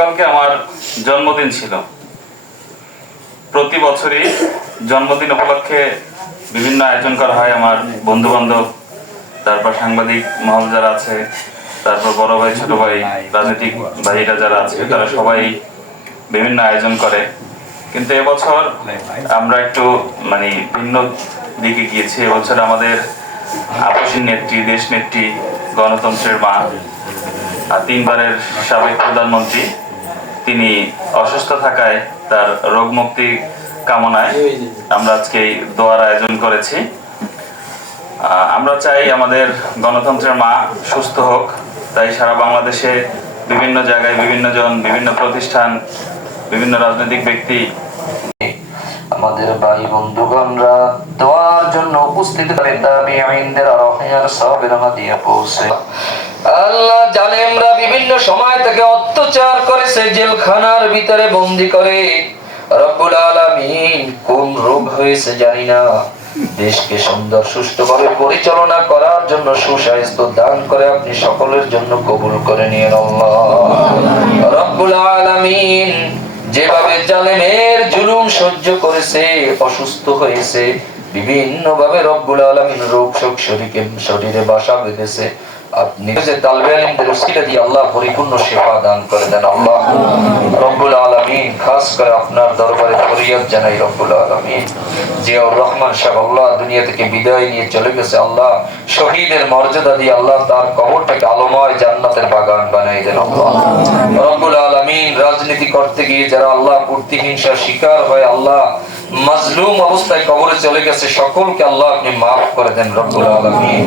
গতকালকে আমার জন্মদিন ছিল। প্রতি বছরই জন্মদিন উপলক্ষে বিভিন্ন আয়োজন করা হয়। আমার বন্ধু বান্ধব, তারপর সাংবাদিক মহল যারা আছে, তারপর বড় ভাই ছোট ভাই রাজনৈতিক ভাইরা যারা আছে, তারা সবাই বিভিন্ন আয়োজন করে। কিন্তু এবছর আমরা একটু ভিন্ন দিকে গিয়েছি। এবছর আমাদের আপসীন নেত্রী, দেশ নেত্রী, গণতন্ত্রের মা, আর 3 বারের সাবেক প্রধানমন্ত্রী, তিনি অসুস্থ থাকায় তার রোগ মুক্তি কামনায় আমরা আজকে এই দোয়ার আয়োজন করেছি। আমরা চাই আমাদের গণতন্ত্রের মা সুস্থ হোক। তাই সারা বাংলাদেশে বিভিন্ন জায়গায় বিভিন্ন জন, বিভিন্ন প্রতিষ্ঠান, বিভিন্ন রাজনৈতিক ব্যক্তি, আমাদের ভাই বন্ধুগণরা দোয়ার জন্য উপস্থিত করেন। তাবিঈনদের রহিয়ার সাবির হাদিয়া পৌঁছে। আল্লাহ, জালেমরা বিভিন্ন সময় থেকে অত্যাচার করেছে, জেলখানার ভিতরে বন্দী করে। রব্বুল আলামিন কোন রোগ হয়েছে জানি না, দেশকে সুন্দর সুষ্ঠুভাবে পরিচালনা করার জন্য সুস্বাস্থ্য দান করে আপনি সকলের জন্য কবুল করে নিয়েন আল্লাহ। রব্বুল আলামিন যেভাবে জালেমের জুলুম সহ্য করেছে, অসুস্থ হয়েছে, বিভিন্ন ভাবে রব্বুল আলামিন রোগ শোক শরীরে বাসা বেঁধেছে, আপনি যে তালবে ইলমদের উসিলা দিয়ে আল্লাহ পরিপূর্ণ শিফা দান করে দেন আল্লাহ। রব্বুল আলামিন খাস করে আপনার দরবারে ফরিয়াদ জানাই রব্বুল আলামিন, জিয়াউর রহমান সাহেব আল্লাহ দুনিয়া থেকে বিদায় নিয়ে চলে গেছে, আল্লাহ শহীদের মর্যাদা দিয়ে আল্লাহ তার কবরটাকে আলোময় জান্নাতের বাগান বানাই দেন আল্লাহ। রব্বুল আলামিন রাজনীতি করতে গিয়ে যারা আল্লাহ প্রতিহিংসার শিকার হয়, আল্লাহ মাজলুম অবস্থায় কবরে চলে গেছে, সকলকে আল্লাহ আপনি মাফ করে দেন রব্বুল আলামিন।